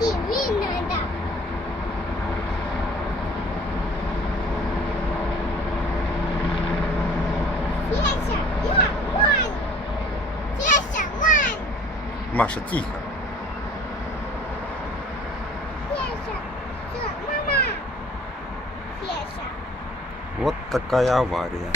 TV надо. Теся, я, вон. Теся, вон. Маша, тихо. Теся, всё, мама. Теся. Вот такая авария.